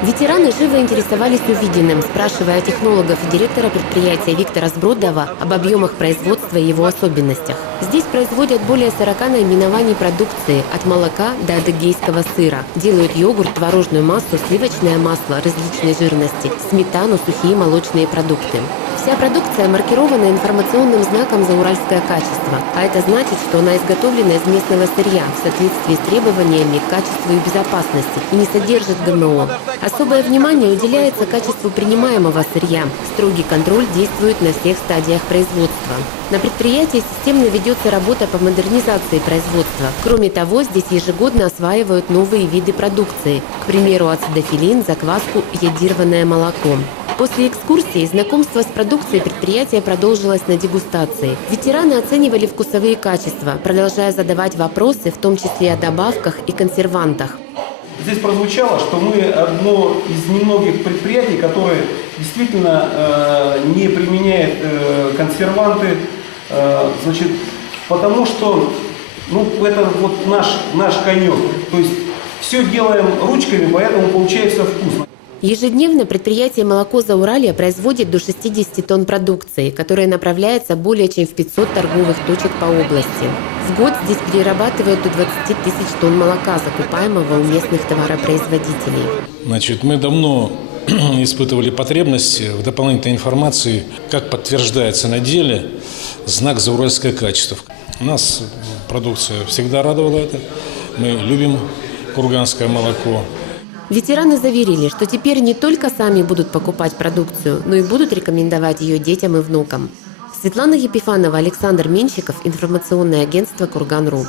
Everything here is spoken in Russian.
Ветераны живо интересовались увиденным, спрашивая технологов и директора предприятия Виктора Сбродова об объемах производства и его особенностях. Здесь производят более 40 наименований продукции, от молока до адыгейского сыра. Делают йогурт, творожную массу, сливочное масло различной жирности, сметану, сухие молочные продукты. Вся продукция маркирована информационным знаком «Зауральское качество», а это значит, что она изготовлена из местного сырья в соответствии с требованиями к качеству и безопасности и не содержит ГМО. Особое внимание уделяется качеству принимаемого сырья. Строгий контроль действует на всех стадиях производства. На предприятии системно ведется работа по модернизации производства. Кроме того, здесь ежегодно осваивают новые виды продукции, к примеру, ацидофилин, закваску и йодированное молоко. После экскурсии знакомство с продукцией предприятия продолжилось на дегустации. Ветераны оценивали вкусовые качества, продолжая задавать вопросы, в том числе о добавках и консервантах. Здесь прозвучало, что мы одно из немногих предприятий, которые действительно не применяет консерванты, потому что это вот наш конек. То есть все делаем ручками, поэтому получается вкусно. Ежедневно предприятие «Молоко Зауралья» производит до 60 тонн продукции, которая направляется более чем в 500 торговых точек по области. В год здесь перерабатывают до 20 тысяч тонн молока, закупаемого у местных товаропроизводителей. Мы давно испытывали потребность в дополнительной информации, как подтверждается на деле знак «Зауральское качество». Нас продукция всегда радовала это. Мы любим курганское молоко. Ветераны заверили, что теперь не только сами будут покупать продукцию, но и будут рекомендовать ее детям и внукам. Светлана Епифанова, Александр Менщиков, информационное агентство «Курган.ру».